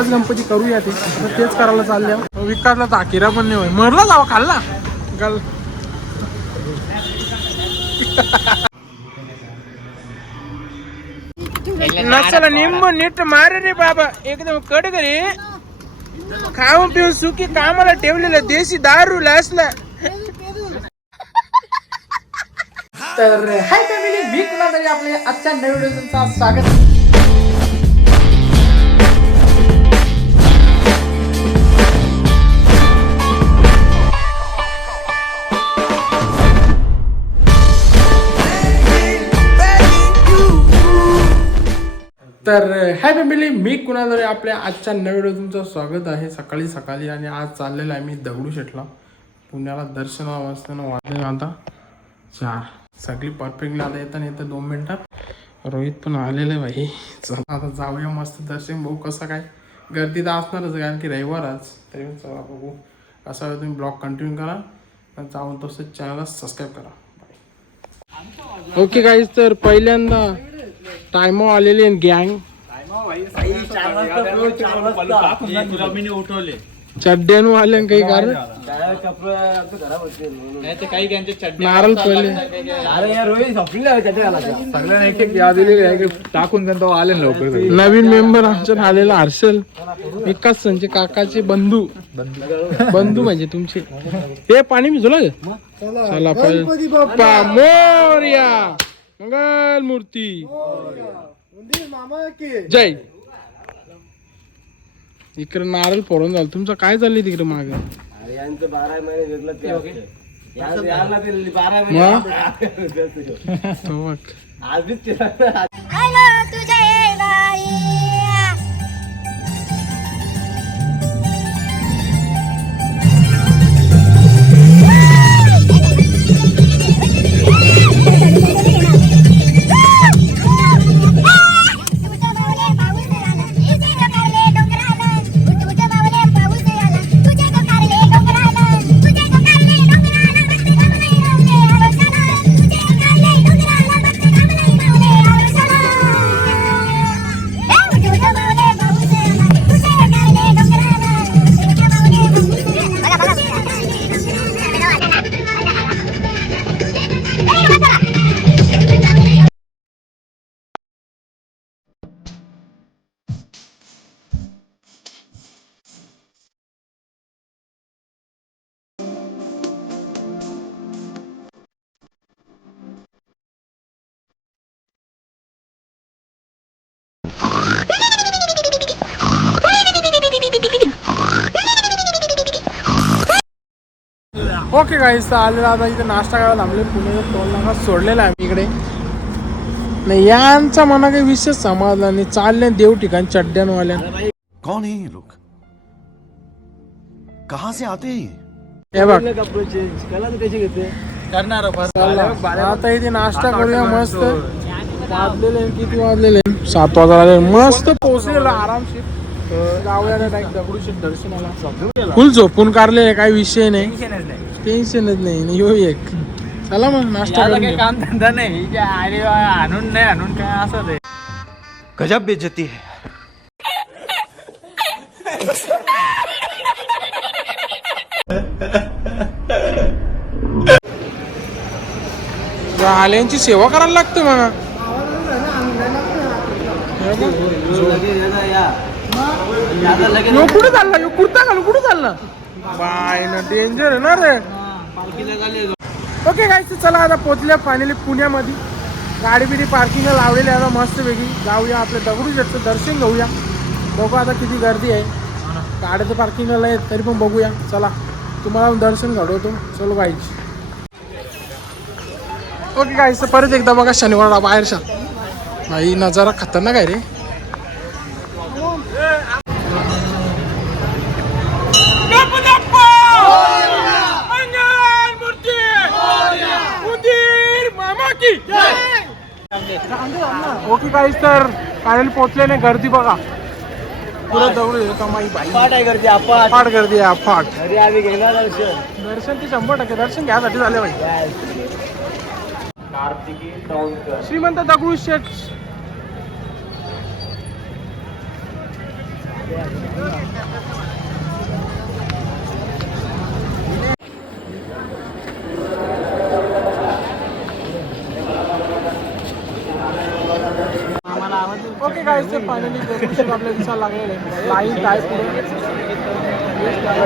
आज गणपती करूया ते. तेच करायला चालले विकासला ताकिरा पण नाही होय. मरला जावा खाल्ला गल. नसला निंब नीट मारे रे बाबा. एकदम कडक रे. खाऊन पिऊन सुखी कामाला ठेवलेलं देशी दारू लासला. तर हाय फॅमिली मी कुणा तरी आपल्या आजच्या नवीन स्वागत. तर हाय फॅमिली मी कुणाला आपल्या आजच्या नवीन तुमचं स्वागत आहे. सकाळी सकाळी आणि आज चाललेलं आहे मी दगडू शेटला पुण्याला दर्शना वाजताना वाजले आता चार. सगळी परफेक्टली आता येताना येतं दोन मिनटात. रोहित पण आलेलं आहे भाई चला आता जाऊया मस्त दर्शन. भाऊ कसं काय? गर्दी तर असणारच कारण की रविवार आज. तरी चला बघू. असा वेळ तुम्ही ब्लॉग कंटिन्यू करा. जाऊन तसंच चॅनलला सबस्क्राईब करा. ओके काहीच तर पहिल्यांदा टायमो आलेली गँग. उठवले. चड्ड्यानु आले काही कारण? काही त्यांचे चड्डे नारळ पडले. टाकून त्यांना आले लवकर नवीन मेंबर आमच्या आलेला हर्षल. विकास संचे काकाचे बंधू. बंधू म्हणजे तुमचे. हे पाणी भिजवलं का? चला बाप्पा. मोर्या. मंगल मूर्ती। जय। इकडे नारळ फोडून झालं. तुमचं काय चाललंय तिकडे माग? यांचं बारा महिने घेतलं ते बारा महिने ओके गाईस तर आलेला आता इथे नाश्ता करायला थांबले पुण्याचा टोल नाका सोडलेला आहे इकडे. नाही यांचा मना काही विशेष समाजला नाही. चालले देव ठिकाण चड्ड्यांवाल्या. कौन है ये लोग? कहां से आते हैं ये? बघ. कपडे चेंज कलर कसे घेते? करणार आता इथे नाश्ता करूया मस्त. वाजलेले किती वाजलेले सात वाजले मस्त पोहोचलेला आरामशीर. जाऊया दगडूशेठ दर्शनाला. फुल झोपून काढले काही विषय नाही. टेन्शनच नाही आणि ह्यो एक. चला मग नाश्ता करून काही घेऊ. काम धंदा नाही जे अरे वा, आणून नाही आणून काय असं ते. गजब बेइज्जती है. आल्यांची सेवा करायला लागते लगेच यो कुठे चालला? यो कुर्ता घालू कुठे चालला? बाय ना डेंजर आहे ना रे. ओके काय चला आता पोचल्या फायनली पुण्यामध्ये. गाडी बिडी पार्किंग लावलेली आहे मस्त वेगळी. जाऊया आपल्या दगडूशेठचं दर्शन घेऊया. बघू आता किती गर्दी आहे. गाड्याचं पार्किंगला आहे तरी पण बघूया. चला तुम्हाला दर्शन घडवतो. चलो गाईच ओके गाईचं परत एकदा बघा शनिवारला बाहेरच्या. भाई नजारा खतरनाक आहे रे. ओके काहीच तर काढायला पोचले नाही गर्दी बघा पुरा दगड कमाई बाई फाट आहे गर्दी अफाट फाट गर्दी आहे अफाट घेणार दर्शन ते शंभर टक्के दर्शन घ्यासाठी झाले पाहिजे Shrimant Dagdu Sheth Thank you. Finally decoration आपल्या दिसायला लागलेलं आहे? लाईन काय पुढे?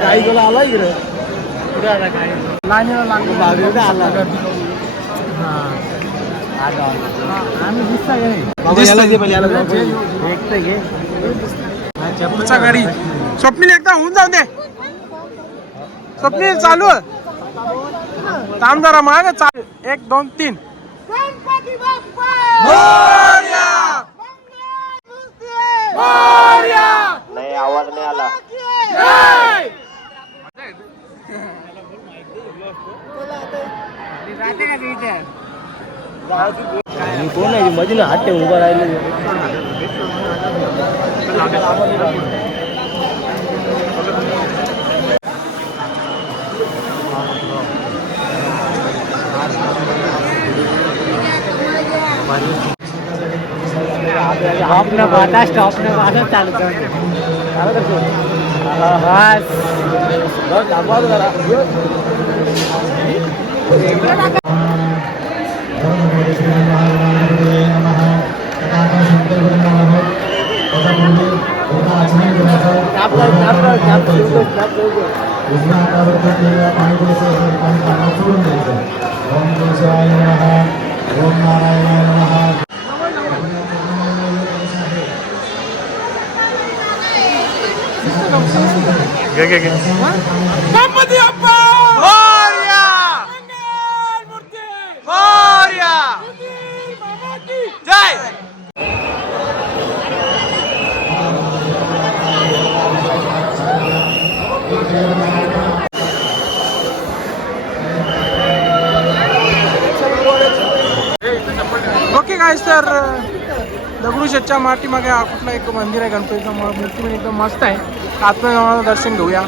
गाई गेला आला इकडे लाईनीला लागलो पुढचा गाडी. स्वप्नील एकदा होऊन जाऊ दे. स्वप्नील चालू. थांब जरा माग चाल. एक दोन तीन! नाही आवाज नाही आला जय! कोण आहे मध्ये ना हात ठेवून उभं राहिले স্বপ্ন বাধা স্বপ্ন বাধা চালু করবে न पाहता चालू गणपती बाप्पा! मोरया! बाबा की ओके काय तर दगडूशेठच्या मातीमागे हा कुठला एक मंदिर आहे गणपतीचं मूर्ती एकदम मस्त आहे. आत्मा दर्शन घेऊया.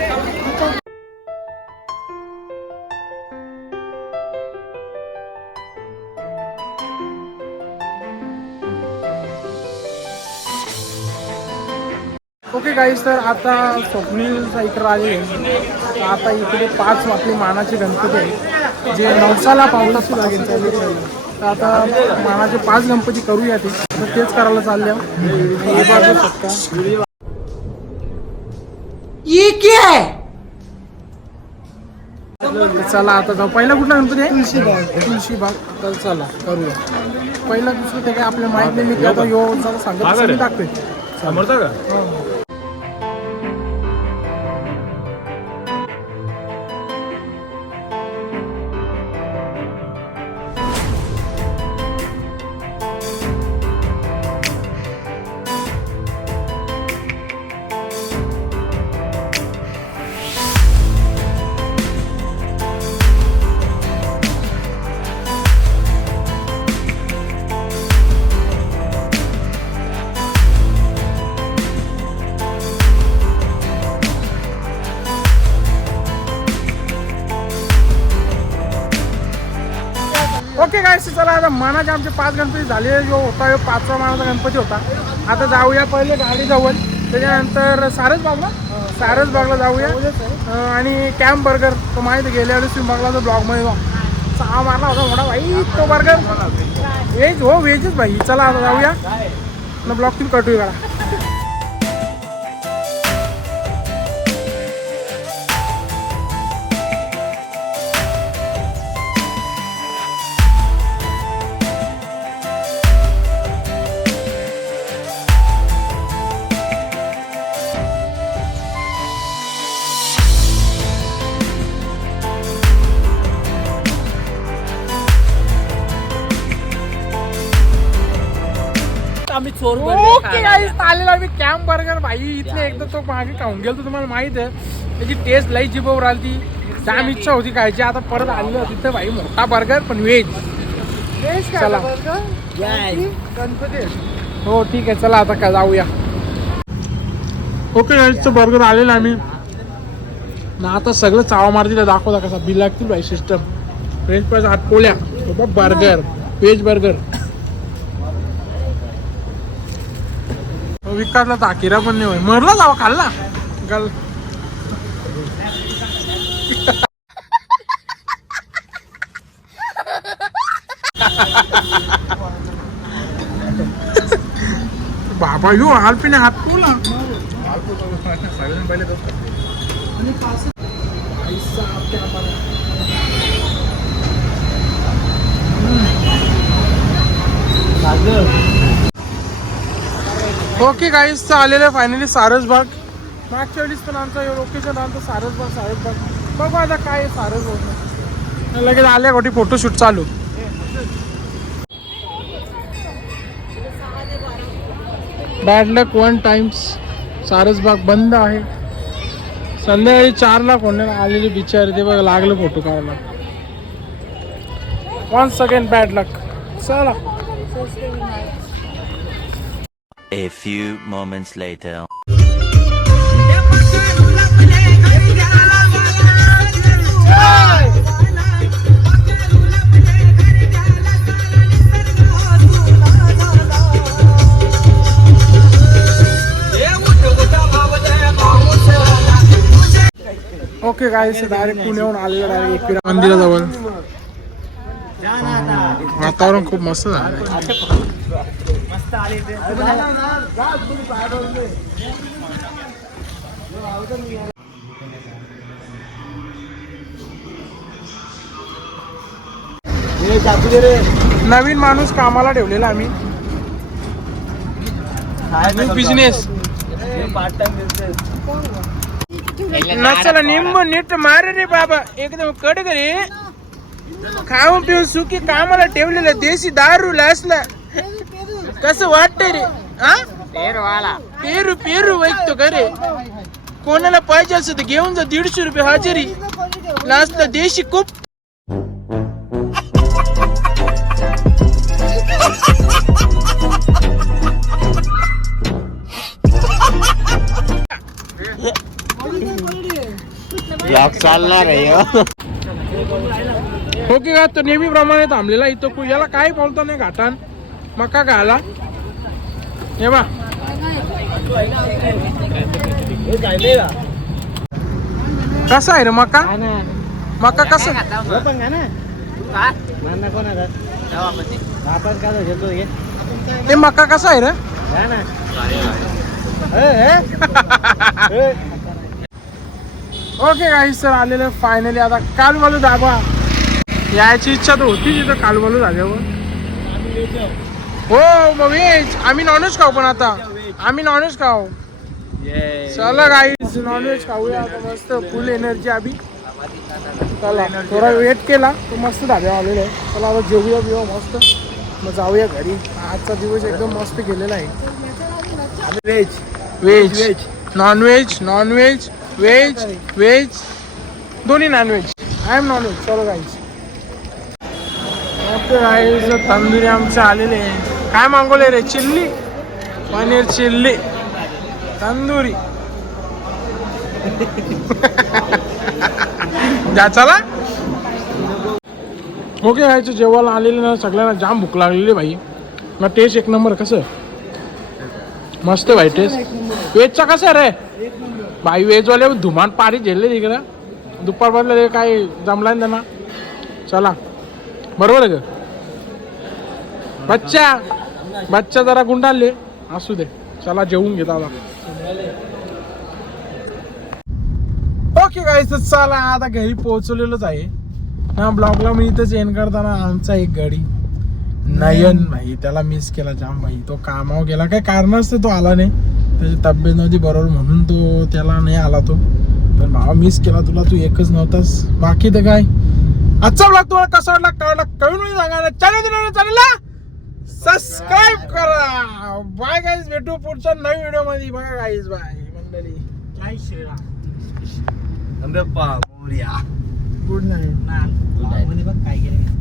ओके गाईस तर आता स्वप्नीलचा इकडे आले आता इकडे पाच आपले मानाचे गणपती आहेत. जे नवसाला पावला सुद्धा लागेल तर आता मानाचे पाच गणपती करूया ते. तर तेच करायला चालले हे बघू शकता चला आता जाऊ. पहिला कुठला गणपती आहे तुळशीबाग. तुळशीबाग तर चला करूया. पहिला दुसरं ते काय आपल्याला माहीत नाही मी ते आता यो जरा सांगत असेल मी टाकतोय. ओके काय चला आता मानाचे आमचे पाच गणपती झाले. जो होता जो पाचवा मानाचा गणपती होता. आता जाऊया पहिले गाडी जवळ. त्याच्यानंतर सारस सारसबागला सारस जाऊया. आणि कॅम्प बर्गर. तो माहिती गेल्या वेळेस तुम्ही बघला तर ब्लॉगमध्ये बा सहा मारला होता मोठा भाई तो बर्गर व्हेज हो व्हेजच भाई. चला आता जाऊया. ब्लॉग तुम्ही कटूया. करा बर्गर भाई इथले एकदा तो मागे खाऊन गेलो तर तुम्हाला माहीत आहे. त्याची टेस्ट लई जिभवर आली ती जाम इच्छा होती खायची. आता परत आलेलो तिथं भाई मोठा बर्गर पण व्हेज चला. हो ठीक आहे. चला आता का जाऊया. ओके गाईसचं बर्गर आलेलं आम्ही ना आता सगळं चावा मारतील दाखवता कसा. बिल लागतील भाई सिस्टम फ्रेंच फ्राईज हात पोळ्या बर्गर. व्हेज बर्गर विकासला ताकिरा पण नाही होय. मरला जावा खाल्ला. गल. बाबा यो आलपीने हात पोला ओके गाईस आलेलं आहे फायनली सारसबाग मागच्या वेळेस पण आमचं लोकेशन आमचं सारसबाग सारसबाग बघू आता काय आहे सारसबाग लगेच आल्या गोटी फोटोशूट चालू. Bad luck one times Sarasbaug बंद आहे. संध्याकाळी चारला कोणी आलेले बिचारे ते बघ लागलं फोटो काढायला. वन सेकंड बॅड लक चला. A few moments later. Okay काय डायरेक्ट पुण्याहून आलेलं डायरेक्ट एकविरा मंदिराजवळ वातावरण खूप मस्त झालं हे चाकू दे रे. नवीन माणूस कामाला ठेवलेला आम्ही. बिझनेस पार्ट टाइम बिझनेस नसला निंबू नीट मार रे बाबा. एकदम कडकरी खाऊन पिऊन सुखी कामाला ठेवलेलं देशी दारू असला कसं वाटत रे? हा पेरू पेरू वैकतो का रे. कोणाला पाहिजे असं तर घेऊन जा दीडशे रुपये हजेरी. लास्ट देशी खूप चालणार आहे ओके का तो नेहमीप्रमाणे थांबलेला इथं याला काय बोलतो नाही घाटान. मका घाला. हे बा कसं कसा आहे रे मका? मका कसं? पण ना आपण काय घेतो हे ते मका कसा आहे रे? हे, ओके काही सर आलेले फायनली आता कालवालू दाबा. यायची इच्छा तर होती तिथं कालवालू झाल्यावर. हो मग व्हेज आम्ही नॉनव्हेज खाऊ पण आता. आम्ही नॉनव्हेज खाऊ. चला गाईज नॉनव्हेज खाऊया. आता मस्त फुल एनर्जी आम्ही. चला थोडा वेट केला. तो मस्त धाब्या आलेला आहे. चला आता जेवूया बिऊया मस्त. मग जाऊया घरी. आजचा दिवस एकदम मस्त गेलेला आहे. Veg veg veg non veg non veg veg veg दोन्ही non veg I am non veg चलो गाईज गाईज तंदुरी आमचे आलेले आहे काय मागवले रे? चिल्ली? पनीर चिल्ली. तंदुरी. जा चला. ओके गायचं जेवायला आलेले ना सगळ्यांना जाम भूक लागलेली भाई मग टेस्ट एक नंबर कसं? मस्त भाई टेस्ट वेजचा कसा रे? भाई वेजवाले धुमान पारी झेलले तिकडं. दुपार बदले काय जमला ना त्यांना. चला. बरोबर आहे का? बच्चा मॅचच्या जरा गुंडाळले. असू दे. चला जेवून घेता आता. ओके गाईस तर चला आता घरी पोहोचलेलोच आहे. हा ब्लॉगला मी इथंच एन करताना आमचा एक गाडी नयन भाई त्याला मिस केला जाम भाई. तो कामावर गेला. काय कारण असतं तो आला नाही. त्याची तब्येत नव्हती बरोबर म्हणून तो त्याला नाही आला तो. पण भावा मिस केला तुला तू एकच नव्हतास. बाकी तर काय? आजचा ब्लॉग तुम्हाला कसा वाटला कळला कळून मी सांगा चॅनल चॅनलला सबस्क्राईब करा. बाय गाईज भेटू पुढच्या नवीन व्हिडिओमध्ये बघा गाईज बाय मंडळी. जय श्रीराम. गुड नाईट बघ काय केलं